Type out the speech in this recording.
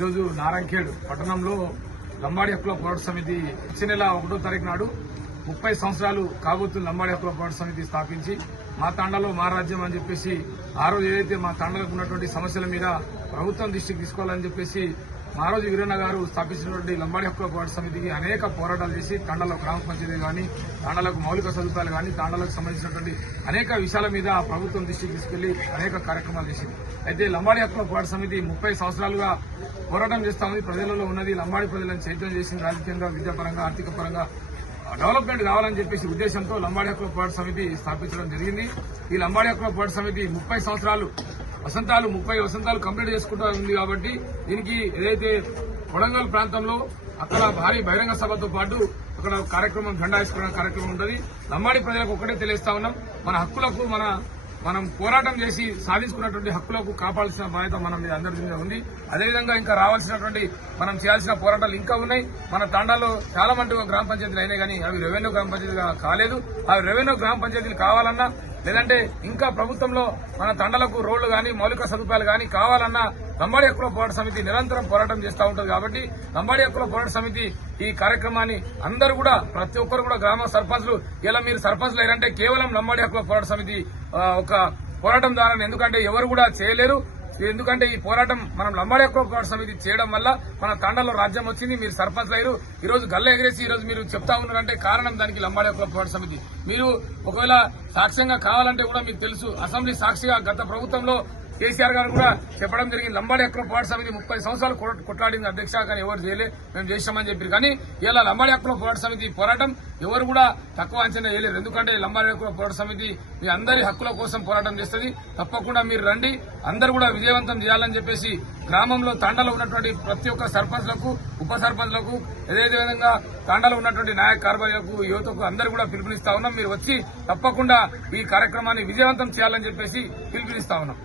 ఈరోజు నారాయణఖేడ్ పట్టణంలో లంబాడి హక్కుల పోరాట సమితి వచ్చే నెల 1వ తారీఖు నాడు 30 సంవత్సరాలు కాబోతున్న లంబాడి హక్కుల పోరాట సమితి స్థాపించి మా తాండాలో మా రాజ్యం అని చెప్పేసి ఆ రోజు ఏదైతే మా తాండాలకు ఉన్నటువంటి సమస్యల మీద ప్రభుత్వం దృష్టికి తీసుకోవాలని చెప్పేసి ఆ రోజు వీరన్న గారు స్థాపించినటువంటి లంబాడి హక్కుల పోరాట సమితికి అనేక పోరాటాలు చేసి తాండాలో గ్రామ పంచాయతీ కానీ తాండాలకు మౌలిక సదుపాయాలు కానీ తాండాలకు సంబంధించినటువంటి అనేక విషయాల మీద ప్రభుత్వం దృష్టికి తీసుకెళ్లి అనేక కార్యక్రమాలు చేసింది. అయితే లంబాడి హక్కుల పోరాట సమితి 30 సంవత్సరాలుగా పోరాటం చేస్తామని ప్రజలలో ఉన్నది లంబాడి ప్రజలను చైతన్యం చేసింది. రాజకీయంగా, విద్యాపరంగా, ఆర్థిక పరంగా డెవలప్మెంట్ కావాలని చెప్పేసి ఉద్దేశంతో లంబాడి హక్కుల పోరాట సమితి స్థాపించడం జరిగింది. ఈ లంబాడి హక్కుల పోరాట సమితి 30 సంవత్సరాలు 30 వసంతాలు కంప్లీట్ చేసుకుంటూ ఉంది. కాబట్టి దీనికి ఏదైతే కొడంగల్ ప్రాంతంలో అక్కడ భారీ బహిరంగ సభతో పాటు అక్కడ కార్యక్రమం జెండావిష్కరణ కార్యక్రమం ఉంటుంది. లంబాడి ప్రజలకు ఒక్కటే తెలియస్తా ఉన్నాం, మన హక్కులకు మనం పోరాటం చేసి సాధించుకున్నటువంటి హక్కులకు కాపాడాల్సిన బాధ్యత మన మీద అందరి మీద ఉంది. అదేవిధంగా ఇంకా రావాల్సినటువంటి మనం చేయాల్సిన పోరాటాలు ఇంకా ఉన్నాయి. మన తాండాలో చాలా మంది గ్రామ పంచాయతీలు అయినాయి కానీ అవి రెవెన్యూ గ్రామ పంచాయతీగా కాలేదు. అవి రెవెన్యూ గ్రామ పంచాయతీలు కావాలన్నా లేదంటే ఇంకా ప్రభుత్వంలో మన తండాలకు రోడ్లు గాని మౌలిక సదుపాయాలు గాని కావాలన్నా లంబాడి హక్కుల పోరాట సమితి నిరంతరం పోరాటం చేస్తూ ఉంటుంది. కాబట్టి లంబాడి హక్కుల పోరాట సమితి ఈ కార్యక్రమాన్ని అందరూ కూడా ప్రతి ఒక్కరు కూడా గ్రామ సర్పంచ్లు ఇలా మీరు సర్పంచ్లు అయ్యారంటే కేవలం లంబాడి హక్కుల పోరాట సమితి ఒక పోరాటం ద్వారా, ఎందుకంటే ఎవరు కూడా చేయలేరు. ఎందుకంటే ఈ పోరాటం మనం లంబాడి హక్కుల పోరాట సమితి చేయడం వల్ల మన తాండాలో రాజ్యం వచ్చింది. మీరు సర్పంచ్లు అయ్యారు, ఈ రోజు గల్ల ఎగిరేసి ఈ రోజు మీరు చెప్తా ఉన్నారంటే కారణం దానికి లంబాడి హక్కుల పోరాట సమితి. మీరు ఒకవేళ సాక్ష్యంగా కావాలంటే కూడా మీకు తెలుసు, అసెంబ్లీ సాక్షిగా గత ప్రభుత్వంలో కేసీఆర్ గారు కూడా చెప్పడం జరిగింది. లంబాడి హక్కుల పోరాట సమితి 30 సంవత్సరాలు కొట్లాడింది అధ్యక్ష, కానీ ఎవరు చేయలే, మేము చేశామని చెప్పారు. కానీ ఇలా లంబాడి హక్కుల పోరాట సమితి పోరాటం ఎవరు కూడా తక్కువ అంచనా వేయలేరు. ఎందుకంటే లంబాడి హక్కుల పోరాట సమితి మీ అందరి హక్కుల కోసం పోరాటం చేస్తుంది. తప్పకుండా మీరు రండి, అందరూ కూడా విజయవంతం చేయాలని చెప్పేసి గ్రామంలో తాండాలో ఉన్నటువంటి ప్రతి ఒక్క సర్పంచ్లకు, ఉప సర్పంచ్లకు, ఏదైతే విధంగా తాండాలో ఉన్నటువంటి నాయక కార్యకర్తలకు, యువతకు అందరూ కూడా పిలుపునిస్తా ఉన్నాం. మీరు వచ్చి తప్పకుండా ఈ కార్యక్రమాన్ని విజయవంతం చేయాలని చెప్పేసి పిలుపునిస్తా ఉన్నాం.